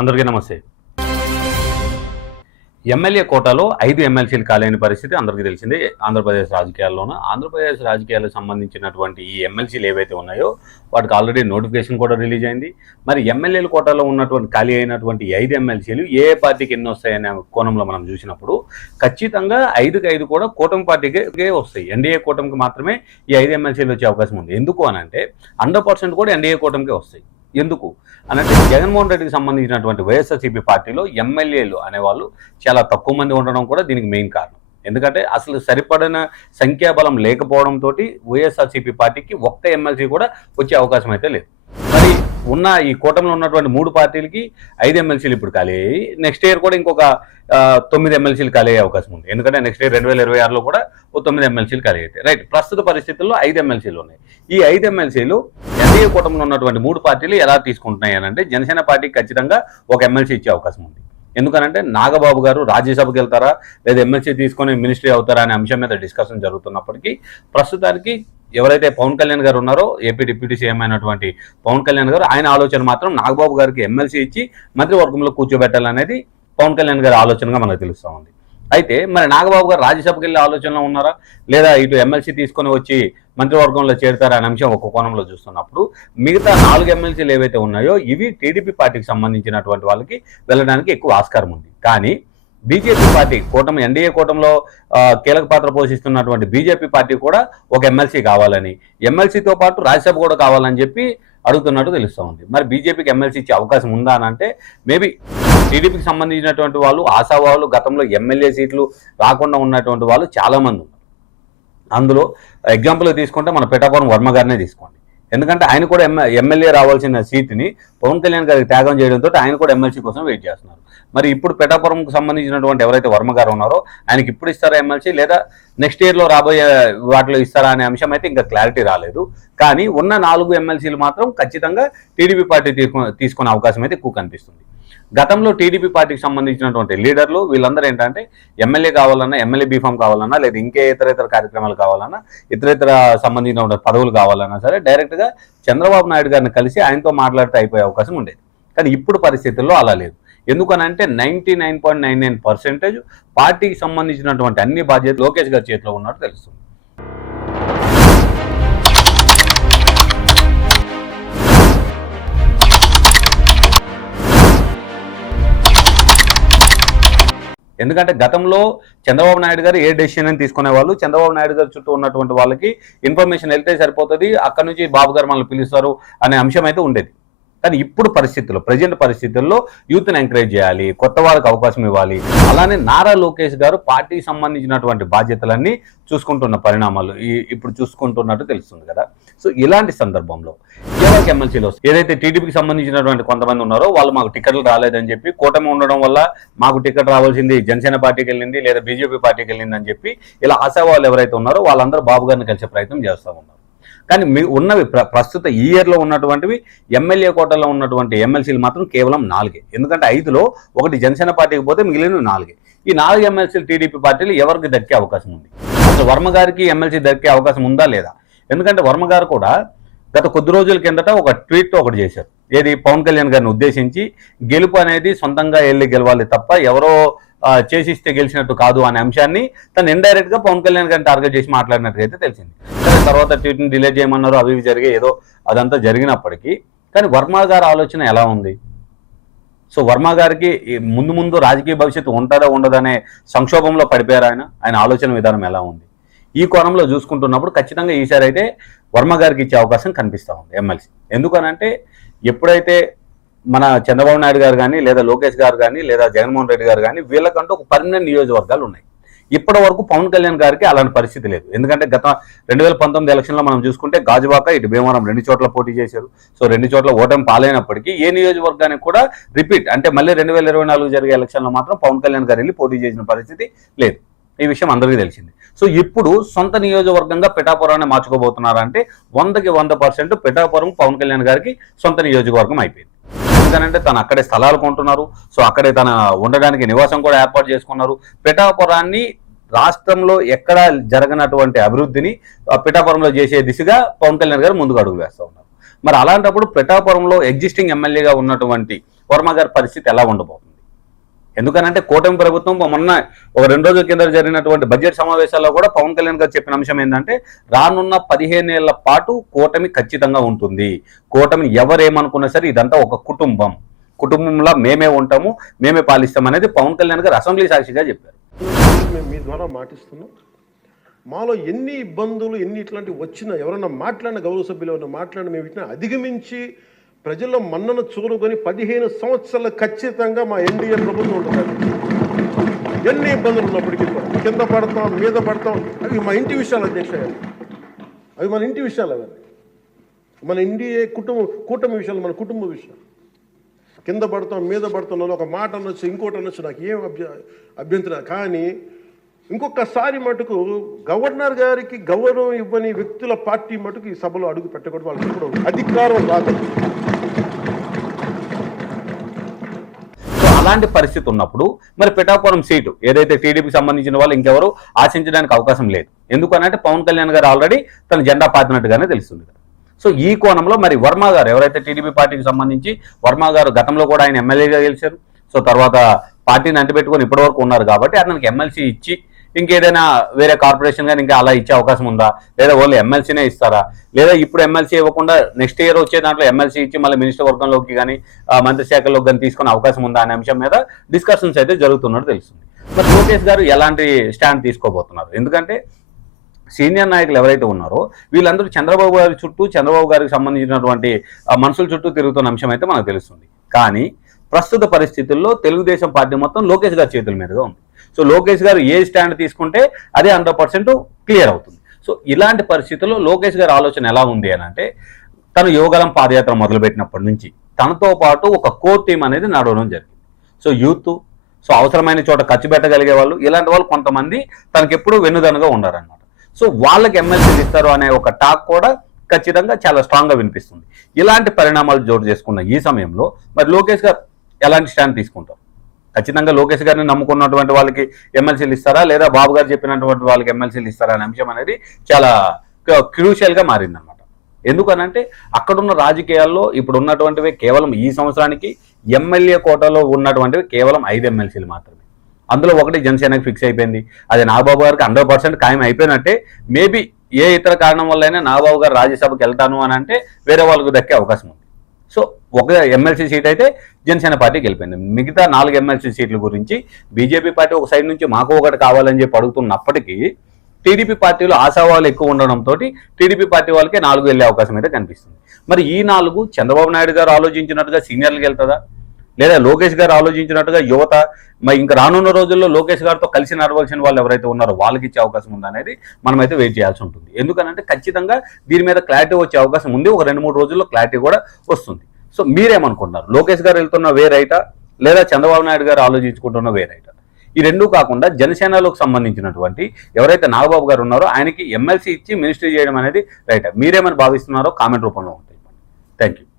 అందరికీ నమస్తే. ఎమ్మెల్యే కోటాలో 5 ఎమ్మెల్సీలు ఖాళీ పరిస్థితి అందరికీ తెలిసిందే. ఆంధ్రప్రదేశ్ రాజకీయాలకు సంబంధించినటువంటి ఈ ఎమ్మెల్సీలు ఏవైతే ఉన్నాయో వాటికి ఆల్రెడీ నోటిఫికేషన్ కూడా రిలీజ్ అయింది. మరి ఎమ్మెల్యేల కోటాలో ఉన్నటువంటి ఖాళీ అయినటువంటి 5 ఎమ్మెల్సీలు ఏ పార్టీకి ఎన్ని వస్తాయనే కోణంలో మనం చూసినప్పుడు ఖచ్చితంగా 5కి 5 కూడా కూటమి పార్టీకే వస్తాయి. ఎన్డీఏ కూటమికి మాత్రమే ఈ 5 ఎమ్మెల్సీలు వచ్చే అవకాశం ఉంది. ఎందుకు అనంటే 100% కూడా ఎన్డీఏ కూటమికే వస్తాయి. ఎందుకు అనంటే జగన్మోహన్ రెడ్డికి సంబంధించినటువంటి వైఎస్ఆర్సీపీ పార్టీలో ఎమ్మెల్యేలు అనేవాళ్ళు చాలా తక్కువ మంది ఉండడం కూడా దీనికి మెయిన్ కారణం. ఎందుకంటే అసలు సరిపడిన సంఖ్యాబలం లేకపోవడంతో వైఎస్ఆర్సీపీ పార్టీకి ఒక్క ఎమ్మెల్సీ కూడా వచ్చే అవకాశం అయితే లేదు. మరి ఉన్న ఈ కూటమిలో ఉన్నటువంటి 3 పార్టీలకి 5 ఎమ్మెల్సీలు ఇప్పుడు ఖాళీ అయ్యి నెక్స్ట్ ఇయర్ కూడా ఇంకొక 9 ఎమ్మెల్సీలు ఖాళీ అయ్యే అవకాశం ఉంది. ఎందుకంటే నెక్స్ట్ ఇయర్ 2026లో కూడా 9 ఎమ్మెల్సీలు ఖాళీ అవుతాయి. రైట్, ప్రస్తుత పరిస్థితుల్లో 5 ఎమ్మెల్సీలు ఉన్నాయి. ఈ 5 ఎమ్మెల్సీలు ఎన్డీఏ కూటమిలో ఉన్నటువంటి 3 పార్టీలు ఎలా తీసుకుంటున్నాయి అని అంటే జనసేన పార్టీకి ఖచ్చితంగా ఒక ఎమ్మెల్సీ ఇచ్చే అవకాశం ఉంది. ఎందుకనంటే నాగబాబు గారు రాజ్యసభకి వెళ్తారా లేదా ఎమ్మెల్సీ తీసుకొని మినిస్ట్రీ అవుతారా అనే అంశం మీద డిస్కషన్ జరుగుతున్నప్పటికీ ప్రస్తుతానికి ఎవరైతే పవన్ కళ్యాణ్ గారు ఉన్నారో ఏపీ డిప్యూటీ సీఎం అయినటువంటి పవన్ కళ్యాణ్ గారు ఆయన ఆలోచన మాత్రం నాగబాబు గారికి ఎమ్మెల్సీ ఇచ్చి మంత్రివర్గంలో కూర్చోబెట్టాలనేది పవన్ కళ్యాణ్ గారి ఆలోచనగా మనకు తెలుస్తూ ఉంది. అయితే మరి నాగబాబు గారు రాజ్యసభకి వెళ్ళే ఆలోచనలో ఉన్నారా లేదా ఇటు ఎమ్మెల్సీ తీసుకొని వచ్చి మంత్రివర్గంలో చేరుతారా అనే అంశం ఒక కోణంలో చూస్తున్నప్పుడు మిగతా 4 ఎమ్మెల్సీలు ఏవైతే ఉన్నాయో ఇవి టీడీపీ పార్టీకి సంబంధించినటువంటి వాళ్ళకి వెళ్ళడానికి ఎక్కువ ఆస్కారం ఉంది. కానీ బీజేపీ పార్టీ కూటమి ఎన్డీఏ కూటమిలో కీలక పాత్ర పోషిస్తున్నటువంటి బీజేపీ పార్టీ కూడా ఒక ఎమ్మెల్సీ కావాలని, ఎమ్మెల్సీతో పాటు రాజ్యసభ కూడా కావాలని చెప్పి అడుగుతున్నట్టు తెలుస్తూ ఉంది. మరి బీజేపీకి ఎమ్మెల్సీ ఇచ్చే అవకాశం ఉందా అని అంటే మేబీ టీడీపీకి సంబంధించినటువంటి వాళ్ళు ఆశావాళ్ళు గతంలో ఎమ్మెల్యే సీట్లు రాకుండా ఉన్నటువంటి వాళ్ళు చాలామంది ఉన్నారు. అందులో ఎగ్జాంపుల్ తీసుకుంటే మన పిఠాపురం వర్మ గారినే తీసుకోండి. ఎందుకంటే ఆయన కూడా ఎమ్మెల్యే రావాల్సిన సీట్ని పవన్ కళ్యాణ్ గారికి త్యాగం చేయడంతో ఆయన కూడా ఎమ్మెల్సీ కోసం వెయిట్ చేస్తున్నారు. మరి ఇప్పుడు పిఠాపురంకు సంబంధించినటువంటి ఎవరైతే వర్మ గారు ఉన్నారో ఆయనకి ఇప్పుడు ఇస్తారా ఎమ్మెల్సీ లేదా నెక్స్ట్ ఇయర్లో రాబోయే వాటిలో ఇస్తారా అనే అంశం అయితే ఇంకా క్లారిటీ రాలేదు. కానీ ఉన్న 4 ఎమ్మెల్సీలు మాత్రం ఖచ్చితంగా టీడీపీ పార్టీ తీసుకునే అవకాశం అయితే ఎక్కువ కనిపిస్తుంది. గతంలో టీడీపీ పార్టీకి సంబంధించినటువంటి లీడర్లు వీళ్ళందరూ ఏంటంటే ఎమ్మెల్యే కావాలన్నా, ఎమ్మెల్యే బీఫామ్ కావాలన్నా, లేదా ఇంకే ఇతర కార్యక్రమాలు కావాలన్నా, ఇతర సంబంధించిన పదవులు కావాలన్నా సరే డైరెక్ట్గా చంద్రబాబు నాయుడు గారిని కలిసి ఆయనతో మాట్లాడితే అయిపోయే అవకాశం ఉండేది. కానీ ఇప్పుడు పరిస్థితుల్లో అలా లేదు. ఎందుకనంటే 99.99% పార్టీకి సంబంధించినటువంటి అన్ని బాధ్యతలు లోకేష్ గారి చేతిలో ఉన్నట్టు తెలుస్తుంది. ఎందుకంటే గతంలో చంద్రబాబు నాయుడు గారు ఏ డెసిషన్ అని తీసుకునే వాళ్ళు, చంద్రబాబు నాయుడు గారు చుట్టూ ఉన్నటువంటి వాళ్ళకి ఇన్ఫర్మేషన్ వెళ్తే సరిపోతుంది, అక్కడ నుంచి బాబు గారు మనల్ని పిలుస్తారు అనే అంశం అయితే ఉండేది. కానీ ఇప్పుడు ప్రజెంట్ పరిస్థితుల్లో యూత్ని ఎంకరేజ్ చేయాలి, కొత్త వాళ్ళకి అవకాశం ఇవ్వాలి. అలానే నారా లోకేష్ గారు పార్టీకి సంబంధించినటువంటి బాధ్యతలన్నీ చూసుకుంటున్న పరిణామాలు ఇప్పుడు చూసుకుంటున్నట్టు తెలుస్తుంది కదా. సో ఇలాంటి సందర్భంలో ఎవరికి ఎమ్మెల్సీలు వస్తాయి, ఏదైతే టీడీపీకి సంబంధించినటువంటి కొంతమంది ఉన్నారో వాళ్ళు మాకు టికెట్లు రాలేదని చెప్పి కూటమి ఉండడం వల్ల మాకు టికెట్ రావాల్సింది జనసేన పార్టీకి వెళ్ళింది లేదా బీజేపీ పార్టీకి వెళ్ళింది అని చెప్పి ఇలా ఆశావాళ్ళు ఎవరైతే ఉన్నారో వాళ్ళందరూ బాబు గారిని కలిసే ప్రయత్నం చేస్తూ ఉన్నారు. కానీ ఉన్నవి ప్రస్తుత ఈ ఇయర్లో ఉన్నటువంటివి ఎమ్మెల్యే కోటలో ఉన్నటువంటి ఎమ్మెల్సీలు మాత్రం కేవలం 4. ఎందుకంటే 5లో ఒకటి జనసేన పార్టీకి పోతే మిగిలిన 4. ఈ 4 ఎమ్మెల్సీలు టీడీపీ పార్టీలు ఎవరికి దక్కే అవకాశం ఉంది? అసలు వర్మ గారికి ఎమ్మెల్సీ దక్కే అవకాశం ఉందా లేదా? ఎందుకంటే వర్మ గారు కూడా గత కొద్ది రోజుల కిందట ఒక ట్వీట్ ఒకటి చేశారు. ఏది పవన్ కళ్యాణ్ గారిని ఉద్దేశించి గెలుపు అనేది సొంతంగా వెళ్ళి గెలవాలి తప్ప ఎవరో చేసిస్తే గెలిచినట్టు కాదు అనే అంశాన్ని తను ఇండైరెక్ట్ గా పవన్ కళ్యాణ్ గారిని టార్గెట్ చేసి మాట్లాడినట్టుగా తెలిసింది. తర్వాత ట్వీట్ని డిలే చేయమన్నారు, అవి జరిగే ఏదో అదంతా జరిగినప్పటికీ కానీ వర్మ గారి ఆలోచన ఎలా ఉంది? సో వర్మ గారికి ముందు రాజకీయ భవిష్యత్తు ఉంటుందా ఉండదనే సంక్షోభంలో పడిపోయారు. ఆయన ఆలోచన విధానం ఎలా ఉంది? ఈ కోణంలో చూసుకుంటున్నప్పుడు ఖచ్చితంగా ఈసారి అయితే వర్మ గారికి ఇచ్చే అవకాశం కనిపిస్తూ ఉంది ఎమ్మెల్సీ. ఎందుకనంటే ఎప్పుడైతే మన చంద్రబాబు నాయుడు గారు కానీ లేదా లోకేష్ గారు కానీ లేదా జగన్మోహన్ రెడ్డి గారు కానీ వీళ్ళకంటూ ఒక పర్మనెంట్ నియోజకవర్గాలు ఉన్నాయి. ఇప్పటి వరకు పవన్ కళ్యాణ్ గారికి అలాంటి పరిస్థితి లేదు. ఎందుకంటే గత 2019 ఎలక్షన్లో మనం చూసుకుంటే గాజువాక ఇటు భీమవరం 2 చోట్ల పోటీ చేశారు. సో 2 చోట్ల ఓటమి పాలైనప్పటికీ ఏ నియోజకవర్గానికి కూడా రిపీట్ అంటే మళ్ళీ 2024 జరిగే ఎలక్షన్లో మాత్రం పవన్ కళ్యాణ్ గారు వెళ్ళి పోటీ చేసిన పరిస్థితి లేదు. ఈ విషయం అందరికీ తెలిసింది. సో ఇప్పుడు సొంత నియోజకవర్గంగా పిఠాపురాన్ని మార్చుకోబోతున్నారంటే 100కి 100% పిఠాపురం పవన్ కళ్యాణ్ గారికి సొంత నియోజకవర్గం అయిపోయింది. ఎందుకంటే తను అక్కడే స్థలాలు కొంటున్నారు. సో అక్కడే తన ఉండడానికి నివాసం కూడా ఏర్పాటు చేసుకున్నారు. పిఠాపురాన్ని రాష్ట్రంలో ఎక్కడ జరగనటువంటి అభివృద్ధిని పిఠాపురంలో చేసే దిశగా పవన్ కళ్యాణ్ గారు ముందుకు అడుగు వేస్తూ ఉన్నారు. మరి అలాంటప్పుడు పిఠాపురంలో ఎగ్జిస్టింగ్ ఎమ్మెల్యేగా ఉన్నటువంటి వర్మ గారి పరిస్థితి ఎలా ఉండబోతుంది? ఎందుకనంటే కూటమి ప్రభుత్వం మొన్న ఒక 2 రోజుల కింద జరిగినటువంటి బడ్జెట్ సమావేశాల్లో కూడా పవన్ కళ్యాణ్ గారు చెప్పిన అంశం ఏంటంటే రానున్న 15 ఏళ్ల పాటు కూటమి ఖచ్చితంగా ఉంటుంది. కూటమి ఎవరేమనుకున్నా సరే ఇదంతా ఒక కుటుంబంలో మేమే ఉంటాము, మేమే పాలిస్తాం అనేది పవన్ కళ్యాణ్ గారు అసెంబ్లీ సాక్షిగా చెప్పారు. మేము మీ ద్వారా మాటిస్తున్నాం, మాలో ఎన్ని ఇబ్బందులు ఎన్ని ఇట్లాంటివి వచ్చినా ఎవరన్నా మాట్లాడిన గౌరవ సభ్యులు ఎవరన్నా మాట్లాడిన మేము వీటిని అధిగమించి ప్రజల్లో మన్నను చూరుకొని 15 సంవత్సరాలు ఖచ్చితంగా మా ఎన్డీఏ ప్రభుత్వం ఉంటుంది. ఎన్ని ఇబ్బందులు ఉన్నప్పటికీ కూడా కింద పడతాం మీద పడతాం, అవి మా ఇంటి విషయాలు అధ్యక్ష గారు, అవి మన ఇంటి విషయాలు, అవి మన ఎన్డీఏ కూటమి విషయాలు, మన కుటుంబ విషయాలు. కింద పడతాం మీద పడతాం, ఒక మాట అనొచ్చు ఇంకోటి అనొచ్చు, నాకు ఏం అభ్యంతరం. కానీ ఇంకొకసారి మటుకు గవర్నర్ గారికి గౌరవం ఇవ్వని వ్యక్తుల పార్టీ మటుకు ఈ సభలో అడుగు పెట్టకూడదు, వాళ్ళకి ఇప్పుడు అధికారం రాదు. అలాంటి పరిస్థితి ఉన్నప్పుడు మరి పిఠాపురం సీటు ఏదైతే టీడీపీకి సంబంధించిన వాళ్ళు ఇంకెవరు ఆశించడానికి అవకాశం లేదు. ఎందుకనంటే పవన్ కళ్యాణ్ గారు ఆల్రెడీ తన జెండా పాతినట్టుగానే తెలుస్తుంది. సో ఈ కోణంలో మరి వర్మ గారు ఎవరైతే టీడీపీ పార్టీకి సంబంధించి వర్మ గారు గతంలో కూడా ఆయన ఎమ్మెల్యేగా గెలిచారు. సో తర్వాత పార్టీని అంటిపెట్టుకొని ఇప్పటివరకు ఉన్నారు కాబట్టి అతనికి ఎమ్మెల్సీ ఇచ్చి ఇంకేదైనా వేరే కార్పొరేషన్ కానీ ఇంకా అలా ఇచ్చే అవకాశం ఉందా, లేదా ఓన్లీ ఎమ్మెల్సీనే ఇస్తారా, లేదా ఇప్పుడు ఎమ్మెల్సీ ఇవ్వకుండా నెక్స్ట్ ఇయర్ వచ్చే దాంట్లో ఎమ్మెల్సీ ఇచ్చి మళ్ళీ మినిస్టర్ వర్గంలోకి కానీ మంత్రి శాఖలోకి కానీ తీసుకునే అవకాశం ఉందా అనే అంశం మీద డిస్కషన్స్ అయితే జరుగుతున్నట్టు తెలుస్తుంది. మరి లోకేష్ గారు ఎలాంటి స్టాండ్ తీసుకోబోతున్నారు? ఎందుకంటే సీనియర్ నాయకులు ఎవరైతే ఉన్నారో వీళ్ళందరూ చంద్రబాబు గారి చుట్టూ, చంద్రబాబు గారికి సంబంధించినటువంటి మనుషుల చుట్టూ తిరుగుతున్న అంశం అయితే మనకు తెలుస్తుంది. కానీ ప్రస్తుత పరిస్థితుల్లో తెలుగుదేశం పార్టీ మొత్తం లోకేష్ గారి చేతుల మీదుగా ఉంది. సో లోకేష్ గారు ఏ స్టాండ్ తీసుకుంటే అదే 100% క్లియర్ అవుతుంది. సో ఇలాంటి పరిస్థితుల్లో లోకేష్ గారి ఆలోచన ఎలా ఉంది అని అంటే, తను యువగలం పాదయాత్ర మొదలుపెట్టినప్పటి నుంచి తనతో పాటు ఒక కోర్ టీం అనేది నడవడం జరిగింది. సో యూత్, సో అవసరమైన చోట ఖర్చు పెట్టగలిగే వాళ్ళు, ఇలాంటి వాళ్ళు కొంతమంది తనకి ఎప్పుడూ వెన్నుదనుగా ఉన్నారనమాట. సో వాళ్ళకి ఎమ్మెల్సీలు ఇస్తారు అనే ఒక టాక్ కూడా ఖచ్చితంగా చాలా స్ట్రాంగ్గా వినిపిస్తుంది. ఇలాంటి పరిణామాలు జోడు చేసుకున్న ఈ సమయంలో మరి లోకేష్ గారు ఎలాంటి స్టాండ్ తీసుకుంటారు? ఖచ్చితంగా లోకేష్ గారిని నమ్ముకున్నటువంటి వాళ్ళకి ఎమ్మెల్సీలు ఇస్తారా, లేదా బాబు గారు చెప్పినటువంటి వాళ్ళకి ఎమ్మెల్సీలు ఇస్తారా అనే అంశం అనేది చాలా క్రూషియల్గా మారిందనమాట. ఎందుకనంటే అక్కడున్న రాజకీయాల్లో ఇప్పుడు ఉన్నటువంటివి కేవలం ఈ సంవత్సరానికి ఎమ్మెల్యే కోటాలో ఉన్నటువంటివి కేవలం 5 ఎమ్మెల్సీలు మాత్రమే. అందులో ఒకటి జనసేనకి ఫిక్స్ అయిపోయింది. అది నాగబాబు గారికి 100% ఖాయం అయిపోయినట్టే. మేబీ ఏ ఇతర కారణం వల్ల అయినా నాగబాబు గారు రాజ్యసభకి వెళ్తాను అని అంటే వేరే వాళ్ళకు దక్కే అవకాశం ఉంది. సో ఒక ఎమ్మెల్సీ సీట్ అయితే జనసేన పార్టీకి వెళ్ళిపోయింది. మిగతా 4 ఎమ్మెల్సీ సీట్ల గురించి బీజేపీ పార్టీ ఒక సైడ్ నుంచి మాకు ఒకటి కావాలని చెప్పి అడుగుతున్నప్పటికీ టీడీపీ పార్టీలో ఆశావాళ్ళు ఎక్కువ ఉండడంతో టీడీపీ పార్టీ వాళ్ళకే 4 వెళ్ళే అవకాశం అయితే కనిపిస్తుంది. మరి ఈ 4 చంద్రబాబు నాయుడు గారు ఆలోచించినట్టుగా సీనియర్లకు వెళ్తుందా, లేదా లోకేష్ గారు ఆలోచించినట్టుగా యువత, మరి ఇంకా రానున్న రోజుల్లో లోకేష్ గారితో కలిసి నడవలసిన వాళ్ళు ఎవరైతే ఉన్నారో వాళ్ళకి ఇచ్చే అవకాశం ఉందనేది మనమైతే వెయిట్ చేయాల్సి ఉంటుంది. ఎందుకనంటే ఖచ్చితంగా దీని మీద క్లారిటీ వచ్చే అవకాశం ఉంది. ఒక 2-3 రోజుల్లో క్లారిటీ కూడా వస్తుంది. సో మీరేమనుకుంటున్నారు? లోకేష్ గారు వెళ్తున్న వే రైటా, లేదా చంద్రబాబు నాయుడు గారు ఆలోచించుకుంటున్న వే రైటా? ఈ రెండూ కాకుండా జనసేనలోకి సంబంధించినటువంటి ఎవరైతే నాగబాబు గారు ఉన్నారో ఆయనకి ఎమ్మెల్సీ ఇచ్చి మినిస్ట్రీ చేయడం అనేది రైటా? మీరేమని భావిస్తున్నారో కామెంట్ రూపంలో ఉంటాయి. Thank you.